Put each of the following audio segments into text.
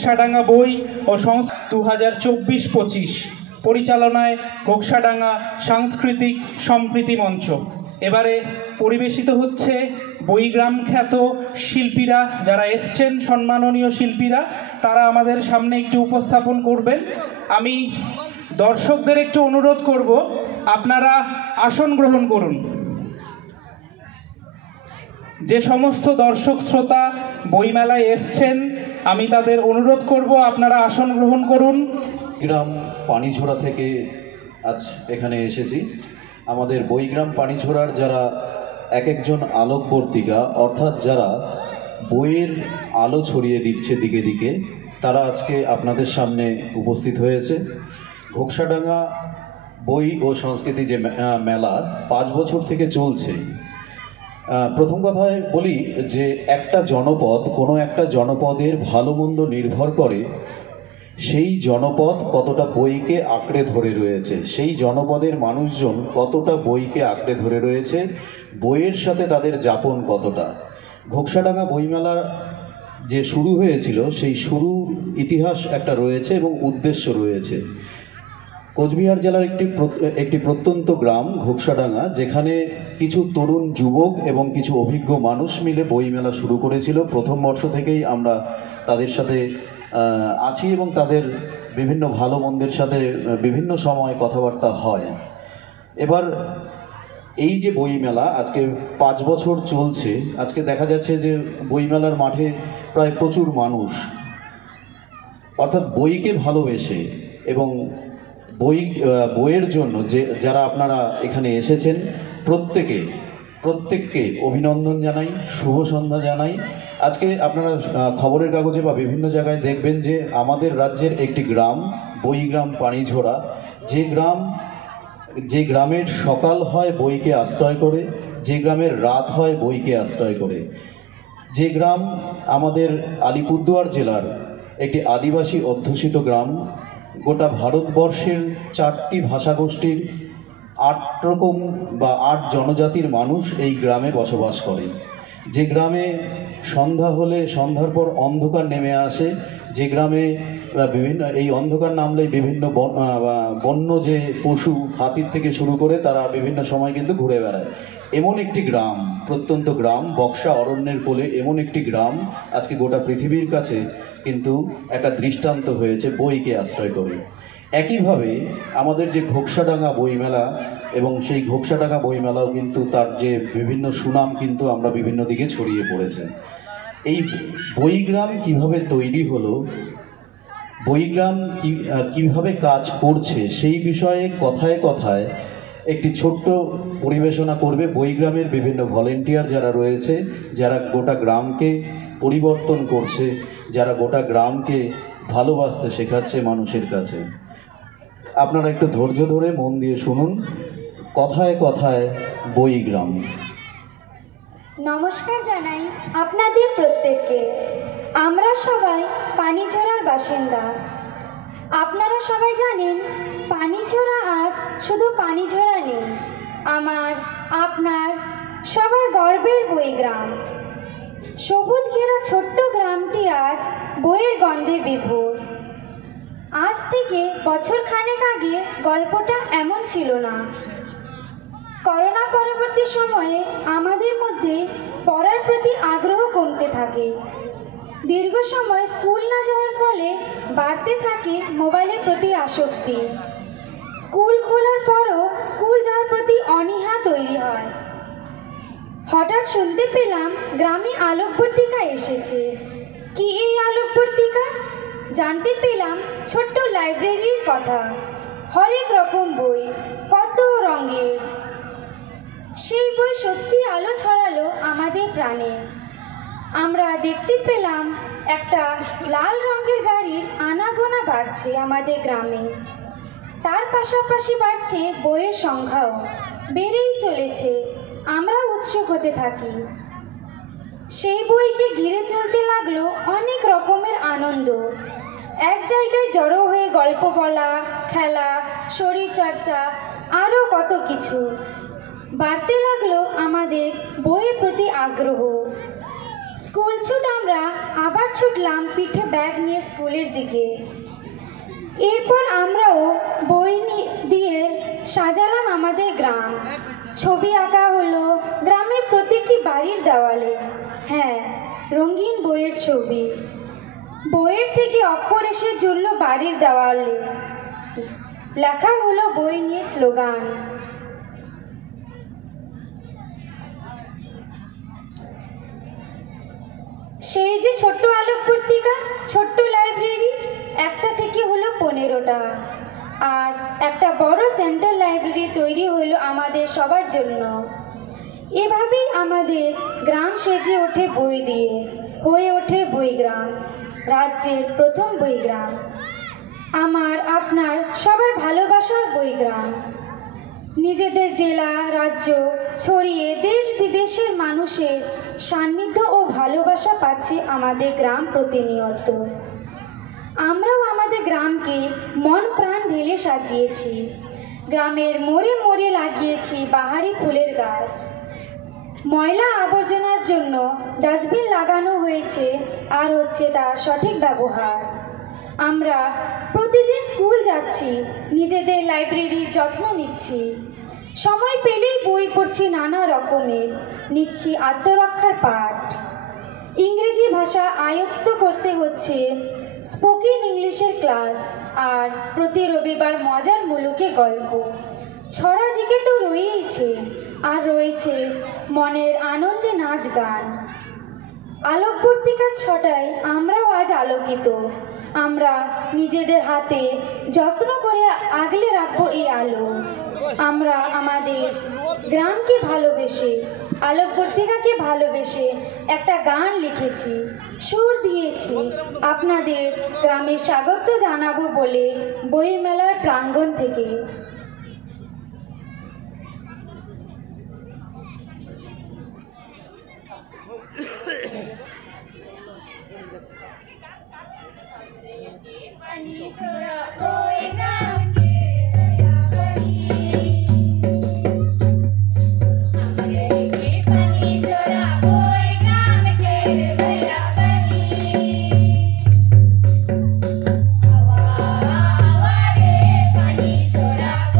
ঘোকসাডাঙ্গা বই ও 2024-25 পরিচালনায় ঘোকসাডাঙ্গা সাংস্কৃতিক সম্প্রীতি মঞ্চ। এবারে পরিবেশিত হচ্ছে বইগ্রাম খ্যাত শিল্পীরা যারা এসছেন, সম্মাননীয় শিল্পীরা, তারা আমাদের সামনে একটু উপস্থাপন করবেন। আমি দর্শকদের একটু অনুরোধ করব, আপনারা আসন গ্রহণ করুন। যে সমস্ত দর্শক শ্রোতা বইমেলায় এসছেন আমি তাদের অনুরোধ করব আপনারা আসন গ্রহণ করুন। গ্রাম পানিঝোড়া থেকে আজ এখানে এসেছি। আমাদের বইগ্রাম পানিঝোড়ার যারা এক একজন আলোকবর্তিকা, অর্থাৎ যারা বইয়ের আলো ছড়িয়ে দিচ্ছে দিকে দিকে, তারা আজকে আপনাদের সামনে উপস্থিত হয়েছে। ঘোকসাডাঙ্গা বই ও সংস্কৃতি যে মেলা 5 বছর থেকে চলছে। প্রথম কথায় বলি যে একটা জনপদ, কোনো একটা জনপদের ভালো মন্দ নির্ভর করে সেই জনপদ কতটা বইকে আঁকড়ে ধরে রয়েছে, সেই জনপদের মানুষজন কতটা বইকে আঁকড়ে ধরে রয়েছে, বইয়ের সাথে তাদের যাপন কতটা। ঘোকসাডাঙ্গা বইমেলা যে শুরু হয়েছিল সেই শুরুর ইতিহাস একটা রয়েছে এবং উদ্দেশ্য রয়েছে। কোচবিহার জেলার একটি প্রত্যন্ত গ্রাম ঘোকসাডাঙ্গা, যেখানে কিছু তরুণ যুবক এবং কিছু অভিজ্ঞ মানুষ মিলে বইমেলা শুরু করেছিল। প্রথম বর্ষ থেকেই আমরা তাদের সাথে আছি এবং তাদের বিভিন্ন ভালো মন্দের সাথে বিভিন্ন সময় কথাবার্তা হয়। এবার এই যে বইমেলা আজকে 5 বছর চলছে, আজকে দেখা যাচ্ছে যে বইমেলার মাঠে প্রায় প্রচুর মানুষ, অর্থাৎ বইকে ভালোবেসে এবং বইয়ের জন্য যারা আপনারা এখানে এসেছেন প্রত্যেককে অভিনন্দন জানাই, শুভ সন্ধ্যা জানাই। আজকে আপনারা খবরের কাগজে বা বিভিন্ন জায়গায় দেখবেন যে আমাদের রাজ্যের একটি গ্রাম বইগ্রাম পানিঝোড়া, যে গ্রামের সকাল হয় বইকে আশ্রয় করে, যে গ্রামের রাত হয় বইকে আশ্রয় করে, যে গ্রাম আমাদের আলিপুরদুয়ার জেলার একটি আদিবাসী অধ্যুষিত গ্রাম। গোটা ভারতবর্ষের 4টি ভাষাগোষ্ঠীর 8 রকম বা 8 জনজাতির মানুষ এই গ্রামে বসবাস করে। যে গ্রামে সন্ধ্যা হলে সন্ধ্যার পর অন্ধকার নেমে আসে, যে গ্রামে এই অন্ধকার নামলেই বিভিন্ন বন্য যে পশু, হাতির থেকে শুরু করে তারা বিভিন্ন সময় কিন্তু ঘুরে বেড়ায়। এমন একটি গ্রাম, প্রত্যন্ত গ্রাম, বক্সা অরণ্যের কোলে এমন একটি গ্রাম আজকে গোটা পৃথিবীর কাছে কিন্তু একটা দৃষ্টান্ত হয়েছে বইকে আশ্রয় করে। একইভাবে আমাদের যে ঘোকসাডাঙ্গা বইমেলা, এবং সেই ঘোকসাডাঙ্গা বইমেলাও কিন্তু তার যে বিভিন্ন সুনাম কিন্তু আমরা বিভিন্ন দিকে ছড়িয়ে পড়েছে। এই বইগ্রাম কিভাবে তৈরি হলো, বইগ্রাম কিভাবে কাজ করছে, সেই বিষয়ে কথায় কথায় একটি ছোট্ট পরিবেশনা করবে বইগ্রামের বিভিন্ন ভলেন্টিয়ার যারা রয়েছে, যারা গোটা গ্রামকে পরিবর্তন করছে, যারা গোটা গ্রামকে ভালোবাসতে শেখাচ্ছে মানুষের কাছে। আপনারা একটু ধৈর্য ধরে মন দিয়ে শুনুন কথায় কথায় বইগ্রাম। নমস্কার জানাই আপনাদের প্রত্যেককে। আমরা সবাই পানিঝোড়ার বাসিন্দা। আপনারা সবাই জানেন পানিঝোড়া আজ শুধু পানিঝোড়া নেই, আমার, আপনার সবার গর্বের বইগ্রাম। সবুজ ঘেরা ছোট্ট গ্রামটি আজ বইয়ের গন্ধে বিভোর। আজ থেকে বছর খানেক আগে গল্পটা এমন ছিল না। করোনা পরবর্তী সময়ে আমাদের মধ্যে পড়ার প্রতি আগ্রহ কমতে থাকে। দীর্ঘ সময় স্কুল না যাওয়ার ফলে বাড়তে থাকে মোবাইলের প্রতি আসক্তি। স্কুল খোলার পরও স্কুল যাওয়ার প্রতি অনীহা তৈরি হয়। হঠাৎ শুনতে পেলাম গ্রামে আলোকবর্তিকা এসেছে। কি এই আলোকবর্তিকা? জানতে পেলাম ছোট্ট লাইব্রেরির কথা। হরেক রকম বই, কত রঙের। সেই বই সত্যি আলো ছড়ালো আমাদের প্রাণে। আমরা দেখতে পেলাম একটা লাল রঙের গাড়ির আনাগোনা বাড়ছে আমাদের গ্রামে। তার পাশাপাশি বাড়ছে বইয়ের সংখ্যাও, বেড়েই চলেছে। আমরা উৎসুক হতে থাকি। সেই বইকে ঘিরে চলতে লাগলো অনেক রকমের আনন্দ। এক জায়গায় জড়ো হয়ে গল্প বলা, খেলা, শরীরচর্চা, আরও কত কিছু। বাড়তে লাগলো আমাদের বইয়ের প্রতি আগ্রহ। স্কুল ছুট আমরা আবার ছুটলাম পিঠে ব্যাগ নিয়ে স্কুলের দিকে। এরপর আমরাও বই দিয়ে সাজালাম আমাদের গ্রাম। ছবি আঁকা হলো গ্রামের প্রত্যেকটি বাড়ির দেওয়ালে। হ্যাঁ, রঙিন বইয়ের ছবি। বইয়ের থেকে অক্ষর এসে জুড়ল বাড়ির দেওয়ালে। লেখা হলো বই নিয়ে স্লোগান। সেই যে ছোট্ট আলোক পত্রিকা, ছোট্ট লাইব্রেরি, একটা থেকে হলো 15টা, আর একটা বড় সেন্ট্রাল লাইব্রেরি তৈরি হলো আমাদের সবার জন্য। এভাবেই আমাদের গ্রাম সেজে ওঠে বই দিয়ে, হয়ে ওঠে বইগ্রাম, রাজ্যের প্রথম বইগ্রাম, আমার আপনার সবার ভালোবাসার বইগ্রাম। নিজেদের জেলা রাজ্য ছড়িয়ে দেশ বিদেশের মানুষের সান্নিধ্য ও ভালোবাসা পাচ্ছে আমাদের গ্রাম প্রতিনিয়ত। আমরাও আমাদের গ্রামকে মন প্রাণ ঢেলে সাজিয়েছি। গ্রামের মোড়ে মোড়ে লাগিয়েছি বাহারি ফুলের গাছ। ময়লা আবর্জনার জন্য ডাস্টবিন লাগানো হয়েছে, আর হচ্ছে তার সঠিক ব্যবহার। আমরা প্রতিদিন স্কুল যাচ্ছি, নিজেদের লাইব্রেরির যত্ন নিচ্ছি। সময় পেলেই বই পড়ছি নানা রকমের, নিচ্ছি আত্মরক্ষার পাঠ। ইংরেজি ভাষা আয়ত্ত করতে হচ্ছে স্পোকেন ইংলিশের ক্লাস, আর প্রতি রবিবার মজার মুলুকে গল্প। ছড়া জিকে তো রয়েইছে, আর রয়েছে মনের আনন্দে নাচ গান। আলোক পত্রিকার ছটায় আমরাও আজ আলোকিত। আমরা নিজেদের হাতে যত্ন করে আগলে রাখবো এই আলো। আমরা আমাদের গ্রামকে ভালোবেসে, আলোক পত্রিকাকে ভালোবেসে একটা গান লিখেছি, সুর দিয়েছি। আপনাদের গ্রামে স্বাগত জানাবো বলে বইমেলার প্রাঙ্গণ থেকে। Hava, hava re, pani chora.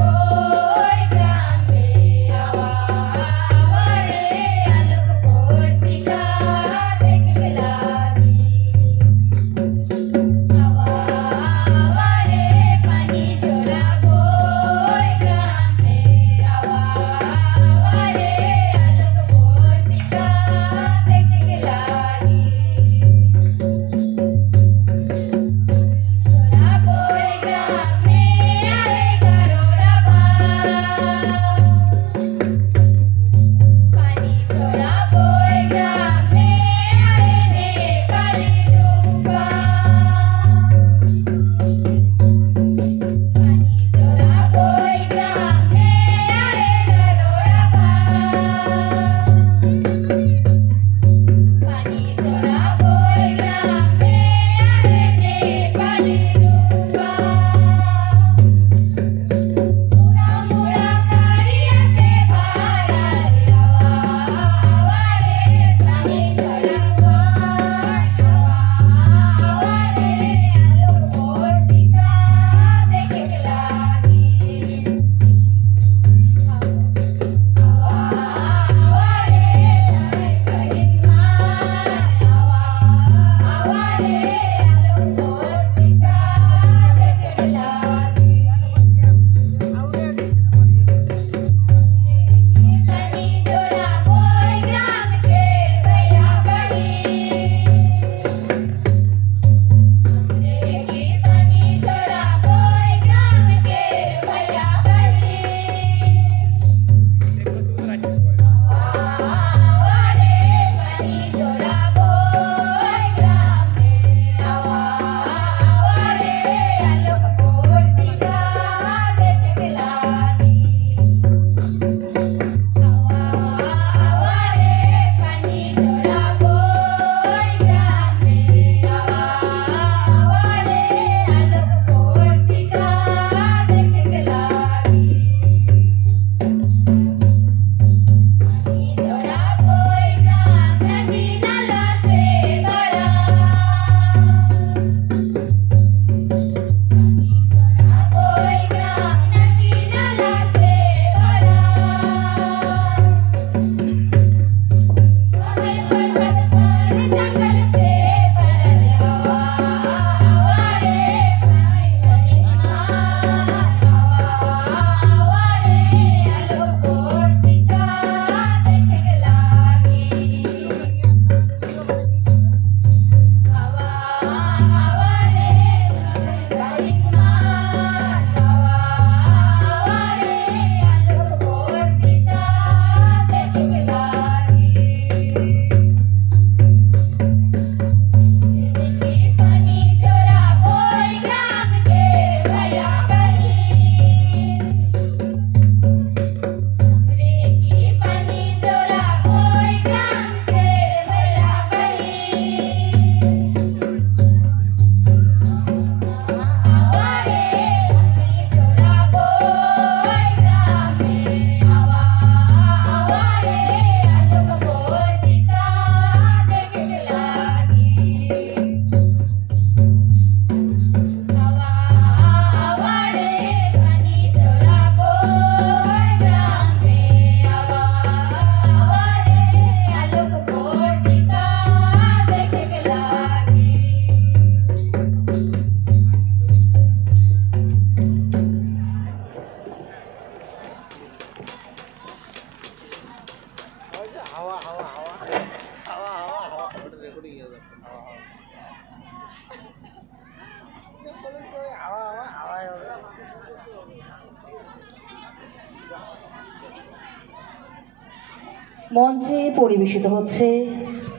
মঞ্চে পরিবেশিত হচ্ছে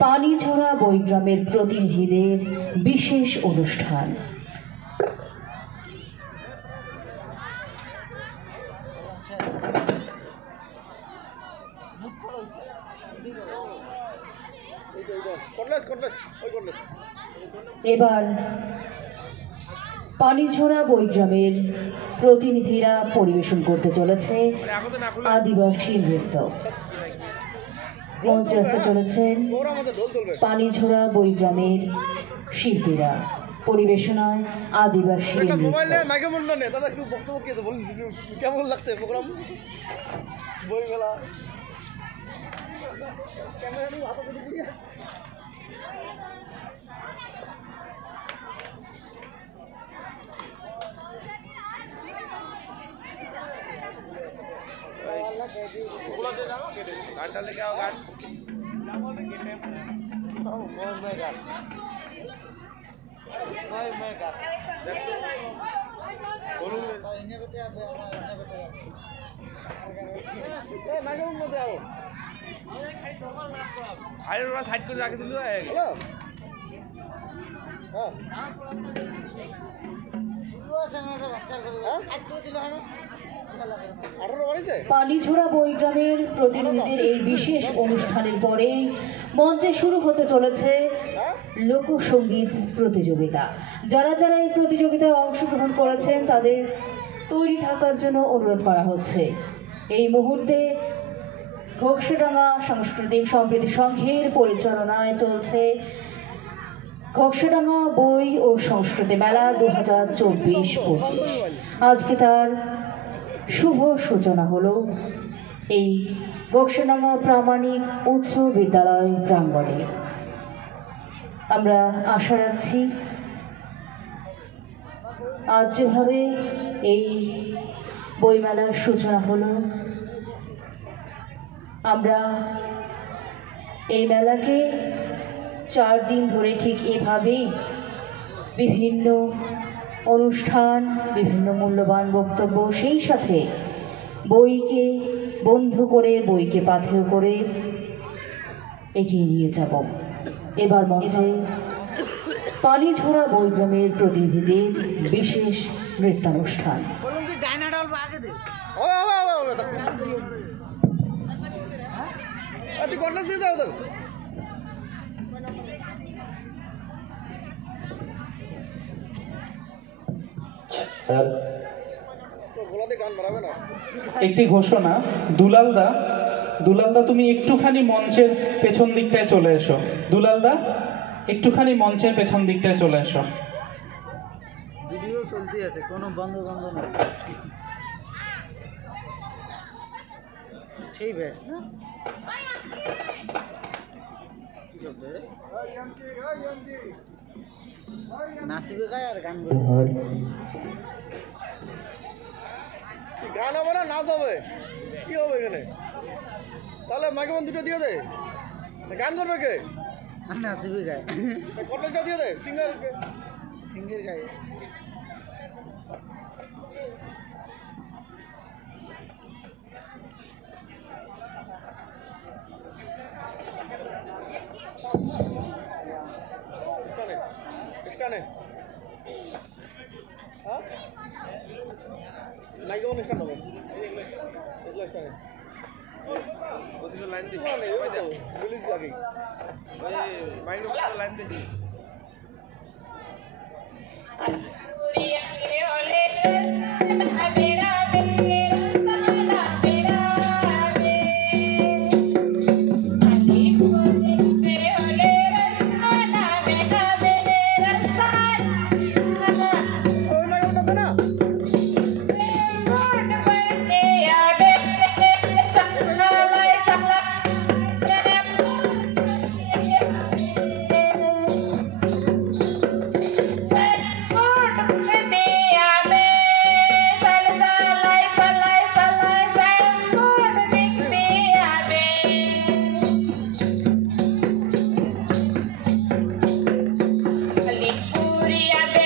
পানিঝরা বৈগ্রামের প্রতিনিধিদের বিশেষ অনুষ্ঠান। এবার পানিঝরা বৈগ্রামের প্রতিনিধিরা পরিবেশন করতে চলেছে আদিবাসী নৃত্য। মঞ্চে আসতে চলেছেন পানিঝরা বৈগ্রামের শিল্পীরা, পরিবেশনায় আদিবাসী নৃত্য। কেমন লাগছে প্রোগ্রাম? বইমেলা গানটা লেগে গান সাইড করে রাখে দিল। পানিঝরা বৈগ্রামের প্রতিনিধিদের এই বিশেষ অনুষ্ঠানের পরেই মঞ্চে শুরু হতে চলেছে লোকসঙ্গীত প্রতিযোগিতা। যারা যারা এই প্রতিযোগিতায় অংশগ্রহণ করেছেন তাদের তৈরি থাকার জন্য অনুরোধ করা হচ্ছে। এই মুহূর্তে ঘোকসাডাঙ্গা সাংস্কৃতিক সম্প্রীতি সংঘের পরিচালনায় চলছে ঘোকসাডাঙ্গা বই ও সংস্কৃতি মেলা 2024-25। আজকে তার শুভ সূচনা হলো এই ঘোকসাডাঙ্গা প্রামাণিক উচ্চ বিদ্যালয় প্রাঙ্গণে। আমরা আশা রাখছি আজ যেভাবে এই বইমেলার সূচনা হলো, আমরা এই মেলাকে 4 দিন ধরে ঠিক এভাবেই বিভিন্ন অনুষ্ঠান, বিভিন্ন মূল্যবান বক্তব্য, সেই সাথে বইকে বন্ধু করে, বইকে পাথেয় করে এগিয়ে নিয়ে যাব। এবার মঞ্চে পানিঝরা বৈগ্রামের প্রতিনিধিদের বিশেষ নৃত্যানুষ্ঠান। একটি ঘোষণা, দুলালদা তুমি একটুখানি মঞ্চের পেছন দিকটায় চলে এসো। দুলালদা একটুখানি মঞ্চের পেছন দিকটায় চলে এসো। ভিডিও চলতে আছে, কোনো বন্ধ না। সেই ব্যাস না কি শব্দ রে? নাচবে গায় আর গান করবে। গান হবে না, নাচ হবে, কি হবে এখানে? তাহলে মাইক্রোফোন দুটো দিয়ে দে, গান করবে কে? নাচবে গায়, কটলেসটা দিয়ে দে, সিঙ্গের গায়ে। মাইক্রোফোন স্টার্ট হবে, লাইন দিয়ে মাইক্রোফোন লাইন দিয়ে Puria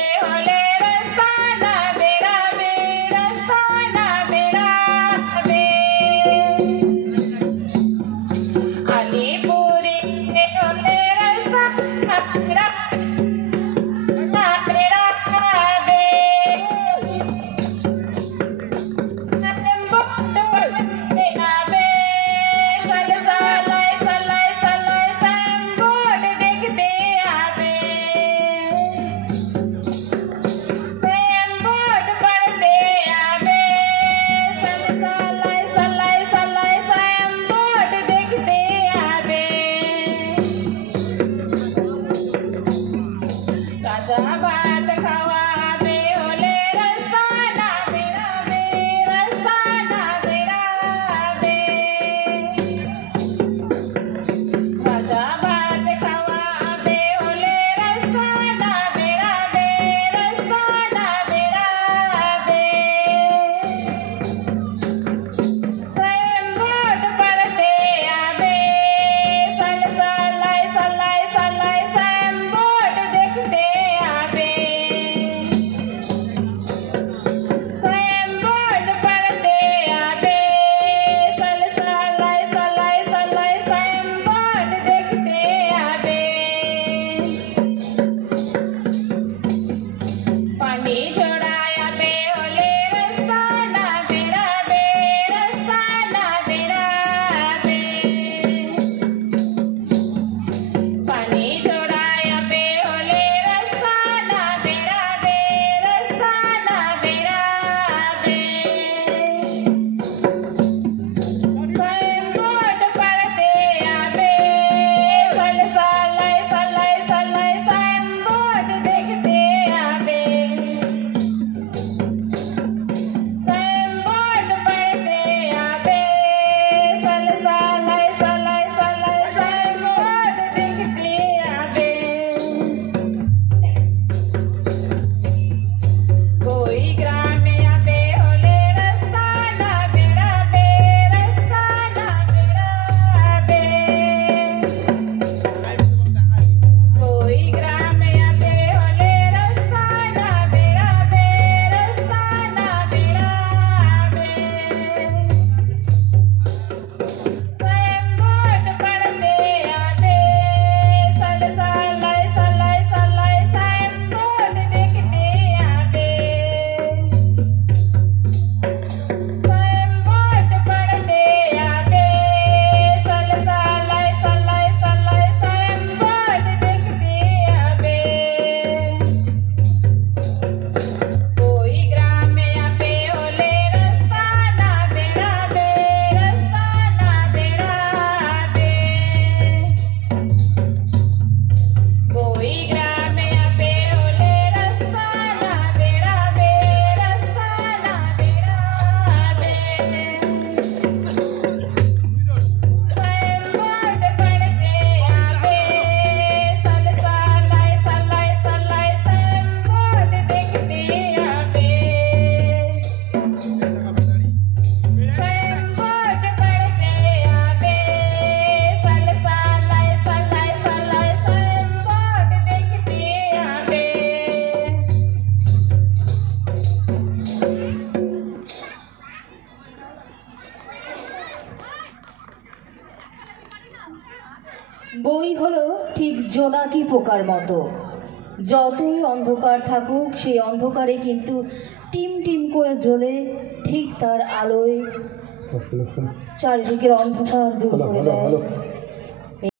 कोई ग्राम में पे ओले रस्ता ना बेड़ा बे रस्ता ना बेड़ा बे कोई ग्राम में पे ओले रस्ता ना बेड़ा बे रस्ता ना बेड़ा बे साइनबोर्ड पढ़ते आवे सल सलाए सलाए सलाए साइनबोर्ड देखते आवे साइनबोर्ड पढ़ते आवे सल सलाए सलाए सलाए साइनबोर्ड देखते आवे বই হলো ঠিক জোনাকি পোকার মতো, যতই অন্ধকার থাকুক সেই অন্ধকারে কিন্তু টিম টিম করে জ্বলে ঠিক তার আলোয় চারিদিকের অন্ধকার দূর করে দেয়।